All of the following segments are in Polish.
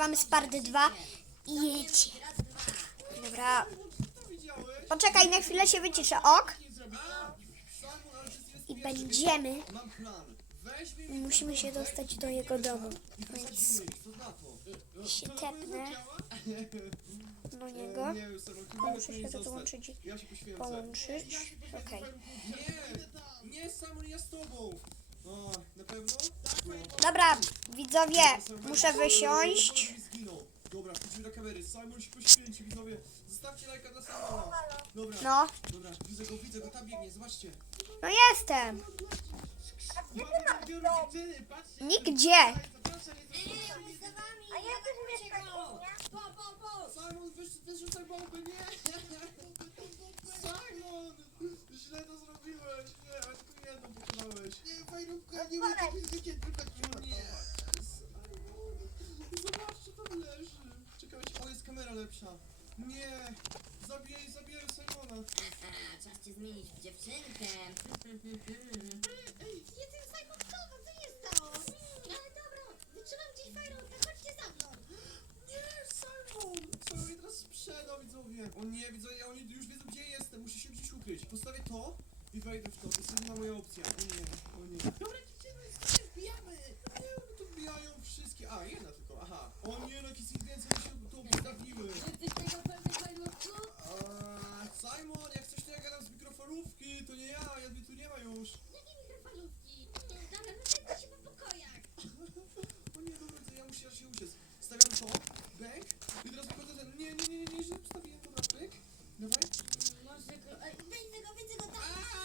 nagrywamy Spard 2 i jedzie. Dobra, poczekaj, na chwilę się wyciszę, ok? I będziemy, musimy się dostać do jego domu. Więc się tepnę do niego. Muszę się poświęcę. Połączyć. Okej. Nie, Dobra, widzowie, muszę wysiąść. Dobra, wchodzimy do kamery. Simon się poświęci, widzowie. Zostawcie lajka dla Simona. Dobra, No, dobra, widzę go, widzę go, tam biegnie, zobaczcie. no jestem. Nigdzie. A ja też mieszkam, nie? Simon, wyrzucaj bombę, nie! Simon! Źle to zrobiłeś, pokonałeś. Nie, fajnówka, nie Otwieraj. życie, tylko nie. Zobaczcie, tam leży. Czekaj, o, jest kamera lepsza. Nie, zabijaj, zabijaj Simona. Czas cię zmienić w dziewczynkę. Ej, jestem Simon co się stało? Ale dobra, wytrzymam dziś fajrunkę, chodźcie za mną. Nie, Simon! Co mnie teraz sprzedał, widzowie? O nie, widzowie, oni już wiedzą, gdzie jestem. Muszę się gdzieś ukryć. Postawię to i wejdę w to. To jest jedyna moja opcja. O nie, o nie. Dobra, dziewczyny, skąd wbijamy? Nie, one tu wbijają wszystkie. A, jedna tylko, aha. O nie, no jakieś ich więcej mi się tu postawiły. Jesteś tego pewny, Fajlówku? Eee, Simon, jak coś to ja gadam z mikrofalówki, to nie ja, ja mnie tu nie ma już. Jakie mikrofalówki? Dobra, rozejdę się po pokojach. O nie, dobra, to ja muszę się uciec. Stawiam to, bęk, i teraz wychodzę ten, nie, nie, nie, nie, nie, źle postawiłem, dobra, pyk, dawaj. Może go... Ej, Widzę go, widzę go tam.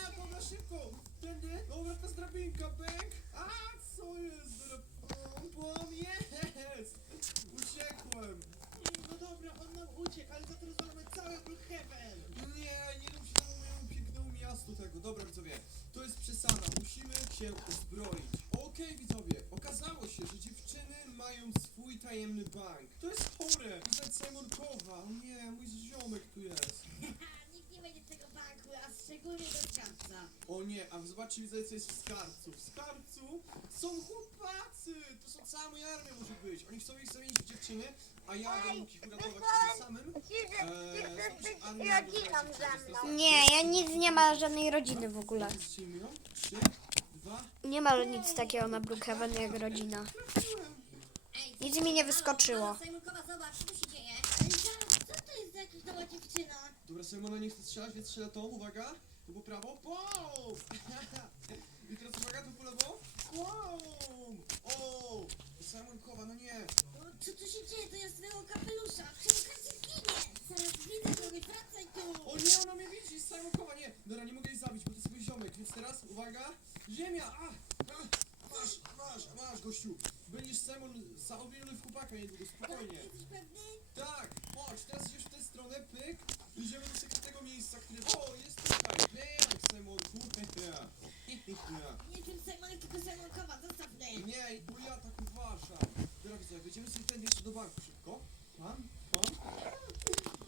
A, dobra, szybko, tędy, dobra, ta drabinka, bęk, a, co jest, dobra, pom, pom, jest, uciekłem. No dobra, on nam uciekł, ale za to rozwalamy cały Brookhaven. Nie, nie rób się na mojemu pięknemu miastu tego. Dobra widzowie, to jest przesada. Musimy się uzbroić. Okej widzowie, okazało się, że dziewczyny mają swój tajemny bank. To jest chore. Pisać Simon-kowa. O nie, mój ziomek tu jest. Nikt nie będzie tego banku, a szczególnie do skarbca. O nie, a zobaczcie widzowie co jest w skarbcu. W skarbcu są chłopacy. To są cała moja armia może być. Oni chcą ich zamienić w dziewczyny, a ja mógł ich uratować tym samym. Eee, rodziną ze mną. Nie, ja nic nie ma żadnej rodziny w ogóle. Przyjmują? Trzy, dwa, Nie ma nic takiego na Brookhaven jak rodzina. Nic mi nie wyskoczyło. Sejmukowa, zobacz, co tu się dzieje? Ej, zaraz, co to jest za jakaś nowa dziewczyna? Dobra, Simona nie chce strzelać, więc strzela tą, uwaga. Tu po prawo, pum! I teraz uwaga, tu po lewo, pum! O! Simon no nie! O, Co tu się dzieje? To jest twojego kapelusza. Czemu każdy ginie? Zaraz widzę go, nie wracaj tu. O nie, ona mnie widzi, Simon Kowa, nie! Dobra, nie mogę jej zabić, bo to jest mój ziomek, więc teraz, uwaga, ziemia! A! A! Masz, masz, masz, gościu! Będziesz Simon zaobielony w chłopaka niedługo, spokojnie. Jesteś pewny? Tak, chodź, teraz idziesz w tę stronę, pyk, idziemy do sekretnego miejsca, które... O, jest tutaj, pyk, Simonku, Nie tym Simon, tylko Simonkowa, zostaw mnie. Nie, bo ja tak uważam. Dobra, widzę, wejdziemy sobie ten jeszcze do banku szybko. Pan, pan.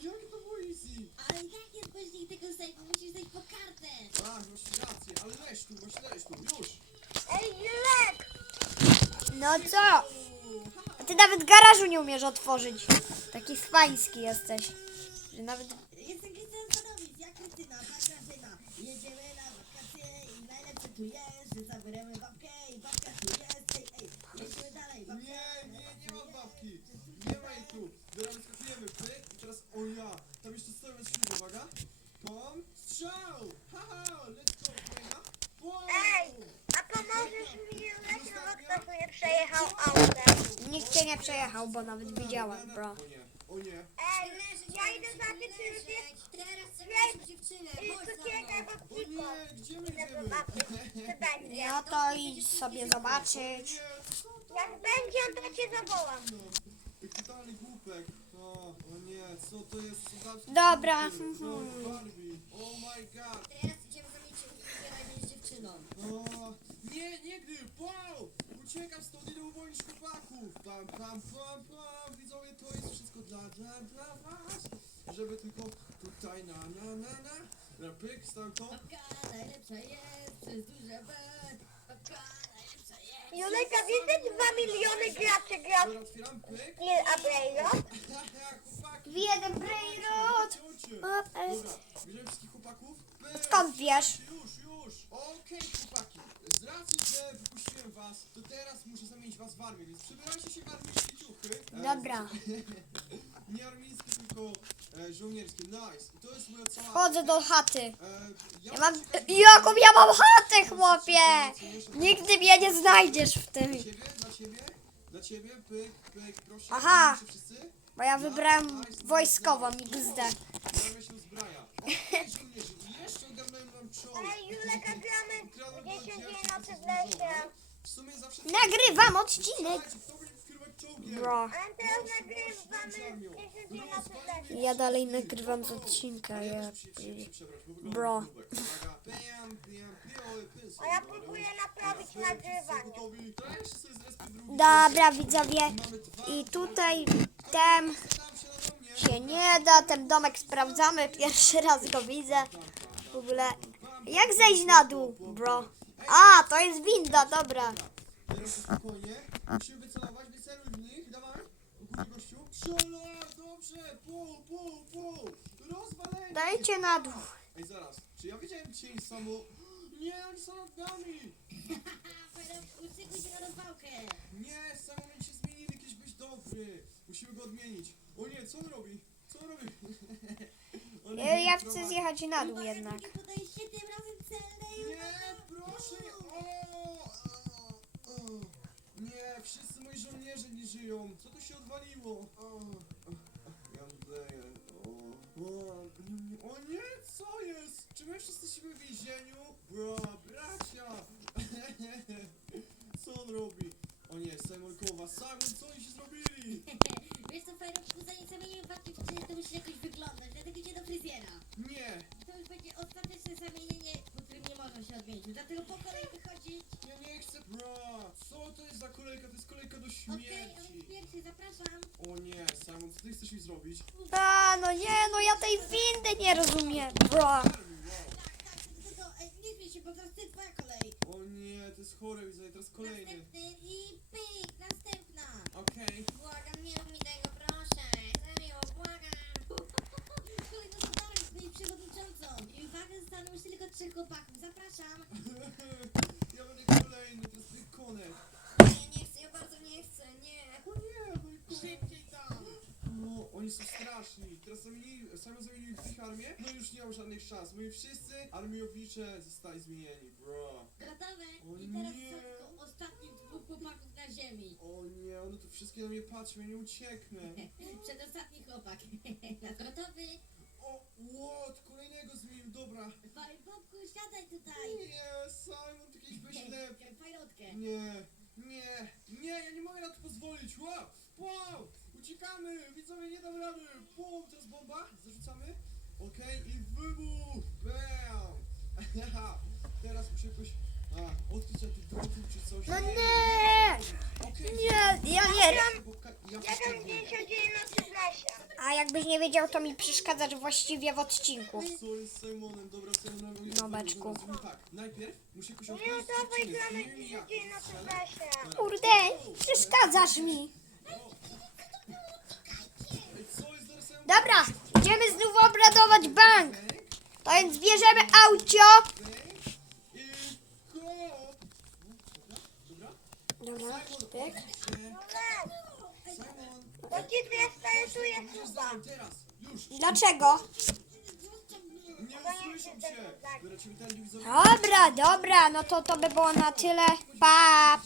Jak to było easy? Ale i tak nie później tego sejfu, musisz zejść po kartę. A, masz rację, ale leś tu, masz leś tu, już. Ej, Julek! No co? A ty nawet garażu nie umiesz otworzyć. Taki spański jesteś. Że nawet... tu jest, że zabieramy babkę i babka tu jest. Ej, ej, lecimy dalej, babka. Nie, nie, nie ma babki. Nie ma jej tu. Dobra, wyskakujemy, pyk. I teraz, o ja. Tam jeszcze stoją z ślubu, uwaga. Pom, strzał. Haha, let's go, kolejna. Pom. Ej, A pomożesz mi, no bo ktoś mnie przejechał autem. Nikt cię nie przejechał, bo nawet widziałem, bro. O nie, o nie. Zabić już Teraz sobie dziewczynę, cukierka mną. pod O nie, gdzie my idziemy? będzie. No to idź sobie zobaczyć. Jak będzie, to cię zawołam. Jaki totalny głupek. O, o nie, co to jest? Co za... Dobra. No, Barbie. Oh my god. Teraz idziemy zamienić się w cukierek, będziesz dziewczyną. O, nie, nie gdy. Wow! Uciekam stąd, idę uwolnić chłopaków. Pam, pam, pam, pam. Widzowie, to jest wszystko dla, dla, dla was. Żeby tylko tutaj na, na, na, na. Na pyk, stał to. Babka najlepsza jest, przez duże B. Babka najlepsza jest. Juleka, wiecie, 2 miliony graczy gra otwieram pyk. w Kill Abrego? Chłopaki. Jeden brainrot. Chodźcie, O, e. Dobra, bierzemy wszystkich chłopaków. Pyk. Skąd wiesz? Już, już. Okej, chłopaki. Z racji, że wypuściłem was, to teraz muszę zamienić was w armię, więc przebierajcie się w armię śmieciuchy. E, Dobra. Nie armińskie, e, żołnierskie. Nice. I to jest moja cała... Chodzę do chaty. E, Ja mam... Jaką ja mam chatę, chłopie! Nigdy mnie nie znajdziesz w tym. Dla ciebie, dla ciebie, dla ciebie, pyk, pyk, proszę. Aha. Bo ja wybrałem wojskową XD. Armia się uzbraja. Żołnierze, i jeszcze ogarnąłem wam czołg. Ej, Juleka, gramy Ukradłem 10 do dni dziewczyn, nocy w lesie. W sumie zawsze... Nagrywam odcinek. Słuchajcie, kto będzie kierować czołgiem? Bro. Ale teraz nagrywamy 10 dni nocy w lesie. Ja dalej nagrywam z odcinka, ja... Bro. A ja próbuję naprawić nagrywanie. Dobra, widzowie. I tutaj ten się nie da, ten domek sprawdzamy. Pierwszy raz go widzę. W ogóle... Jak zejść na dół, bro? A, to jest winda, dobra. Teraz spokojnie. Musimy wycelować, wyceluj w nich, dawaj. Dobrze, pół, pół, pół. Rozwalenie. Dajcie na dół. Ej, zaraz, czy ja widziałem cień samo... Nie, oni są nad nami. Uszykuj się na rozwałkę. Nie, samo oni się zmienili, jakiś być dobry. Musimy go odmienić. O nie, co on robi? Co on robi? On Ja, ja chcę zjechać na dół jednak. Nie podejście tym razem celnej. Nie, proszę. O, o, o. Nie, wszyscy moi żołnierze nie żyją. Co tu się odwaliło? Ja mdleję. O, nie, o nie, co jest? Czy my wszyscy jesteśmy w więzieniu? Bro, bracia. Co to jest za kolejka? To jest kolejka do Okej, śmierci. okay, pierwszy, zapraszam. O nie, Simon, co ty chcesz mi zrobić? A, no nie, no ja tej windy nie rozumiem, bro. Wow. Tak, tak, tylko ej, nie zmień się, bo teraz ty twoja kolej. O nie, to jest chore, widzę, teraz kolejny. Następny i pyk, następna. Okej. Błagam, nie rób mi tego, proszę. Serio, błagam. Kolejną zadanie z moim przewodniczącą. I uwaga, zostaną już tylko trzech chłopaków. Zapraszam. Ja będę kolejny, to jest mój konek. Nie, nie chcę, ja bardzo nie chcę, nie. O nie, mój konek. Szybciej tam! O, oni są straszni. Teraz zamienili, sami zamienili w ich armię, no już nie mam żadnych szans. Moi wszyscy armiowicze zostali zmienieni, bro. Gotowe. O I teraz nie. są tylko ostatnich dwóch chłopaków na ziemi. O nie, one tu wszystkie na mnie patrzą, ja nie ucieknę. Przedostatni chłopak. Gotowy? O, what, kolejnego zmienił, dobra. Faj, Bobku, siadaj tutaj. Nie, Simon, ty kiedyś. Fajrotkę. Nie, nie, nie, ja nie mogę na to pozwolić. Wow, wow, uciekamy, rady. Bum, to jest bomba, zarzucamy. Okej, i wybuch, bam. Teraz muszę jakoś a, odkryć na tych drogów czy coś. No nie! Okej, Nie, ja nie. Bobka, ja Ja gram potrzebuję. 10 dni nocy w lesie. A jakbyś nie wiedział, to mi przeszkadzasz właściwie w odcinku. Co jest z Simonem? Dobra, Simonem. No, beczku. Tak, najpierw muszę jakoś Nie, odkryć dawaj, dziewczynę. gramy Nie wiem 10 jak. dni nocy w lesie. Kurde, przeszkadzasz mi. Ej, Dobra, idziemy znów obradować bank. To więc bierzemy aucio. Dobra, tak. Ci zrestartuję suba. teraz, już. Dlaczego? Dobra. Dobra, dobra, no to to by było na tyle. Pa!